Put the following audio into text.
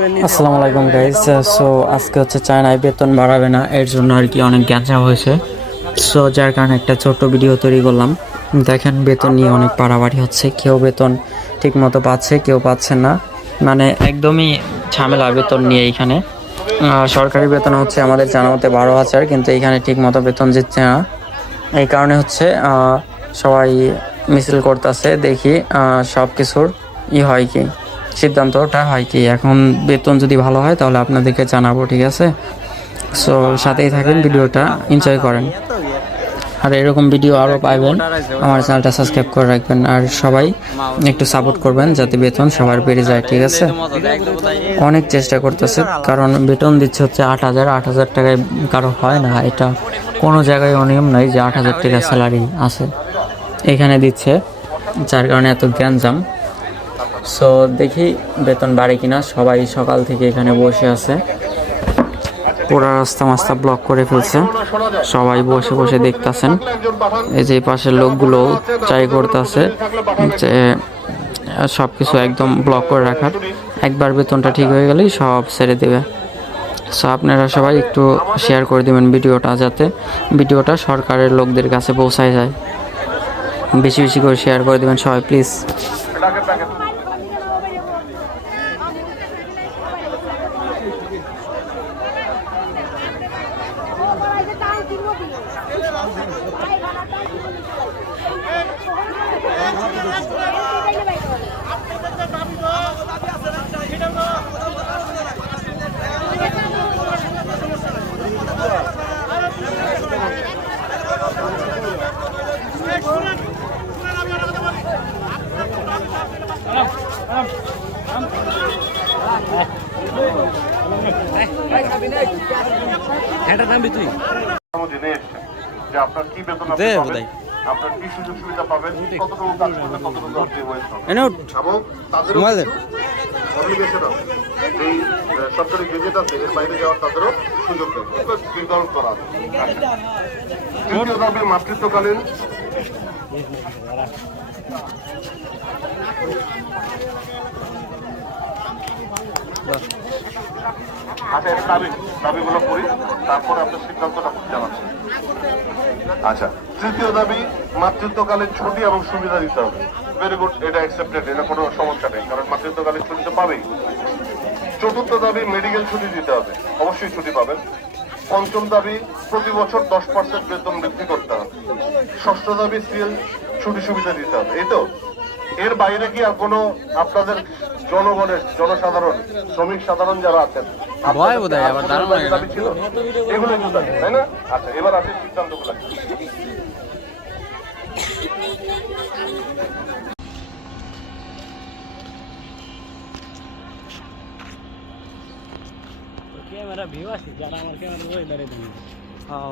আসসালামু আলাইকুম guys. So আজকে হচ্ছে চায়নায় বেতন বাড়াবে না, এর জন্য আর কি অনেক গ্যাঞ্জাম হয়েছে। সো যার কারণে একটা ছোট্ট ভিডিও তৈরি করলাম। দেখেন বেতন নিয়ে অনেক বাড়াবাড়ি হচ্ছে, কেউ বেতন ঠিক মতো পাচ্ছে, কেউ পাচ্ছে না, মানে একদমই ঝামেলা বেতন নিয়ে এখানে। সরকারি বেতন হচ্ছে আমাদের জানা মতে 12,000, কিন্তু এখানে ঠিক মতো বেতন দিচ্ছে না। এই কারণে হচ্ছে সবাই মিছিল করতেছে, দেখি সব কিছুর হয় কি, সিদ্ধান্তটা হয় কি। এখন বেতন যদি ভালো হয় তাহলে আপনাদেরকে জানাবো, ঠিক আছে? সো সাথেই থাকেন, ভিডিওটা এনজয় করেন। আর এরকম ভিডিও আরও পাইবেন, আমার চ্যানেলটা সাবস্ক্রাইব করে রাখবেন। আর সবাই একটু সাপোর্ট করবেন যাতে বেতন সবার বেড়ে যায়, ঠিক আছে? অনেক চেষ্টা করতেছে, কারণ বেতন দিচ্ছে হচ্ছে 8,000। 8,000 টাকায় কারো হয় না, এটা কোনো জায়গায় অনিয়ম নাই যে 8,000 টাকা স্যালারি আছে, এখানে দিচ্ছে, যার কারণে এত গ্যাঞ্জাম। সো দেখি বেতন বাড়ে কিনা। সবাই সকাল থেকে এখানে বসে আছে, পুরো রাস্তা মাস্তা ব্লক করে ফেলছে, সবাই বসে বসে দেখতেছেন। এই যে পাশের লোকগুলো ট্রাই করতেছে যে সব কিছু একদম ব্লক করে রাখার, একবার বেতনটা ঠিক হয়ে গেলেই সব ছেড়ে দেবে। সো আপনারা সবাই একটু শেয়ার করে দেবেন ভিডিওটা, যাতে ভিডিওটা সরকারের লোকদের কাছে পৌঁছায় যায়। বেশি বেশি করে শেয়ার করে দেবেন সবাই, প্লিজ। যে আপনার কি বেতন পাবেন, আপনার কি সুযোগ সুবিধা পাবেন, কতটুকু কাজ করলে কতটুকু আপনি ওয়েট পাবেন, এবং তাদেরও অব্লিগেশন আছে, এই সরকারি গেজেট আছে, এর বাইরে যাওয়ার তাদেরও সুযোগ দেবে, নির্ধারণ করা আছে। তৃতীয় দাবি মাতৃত্বকালীন আচ্ছা, এটা দাবিগুলো করি, তারপরে আপনার সিদ্ধান্তটা জানাচ্ছি। আচ্ছা, তৃতীয় দাবি মাতৃত্বকালীন ছুটি এবং সুবিধা দিতে হবে। ভেরি গুড, এটা অ্যাকসেপ্টেড, এটা কোনো সমস্যা নেই, কারণ মাতৃত্বকালীন ছুটি তো পাবেই। চতুর্থ দাবি মেডিকেল ছুটি দিতে হবে, অবশ্যই ছুটি পাবেন। পঞ্চম দাবি প্রতি বছর 10% বেতন বৃদ্ধি করতে হবে। ষষ্ঠ দাবি সিএল ছুটি সুবিধা দিতে হবে। এই তো, এর বাইরে কি আর কোনো আপনাদের জনগণের, জনসাধারণ, শ্রমিক সাধারণ যারা আছেন দাবি ছিল? এগুলো কিন্তু দাবি, তাই না? আচ্ছা, এবার আসে সিদ্ধান্তগুলো। ক্যামেরা ভিউ আছে, যারা আমার ক্যামেরা ওই দাঁড়িয়ে। হ্যাঁ,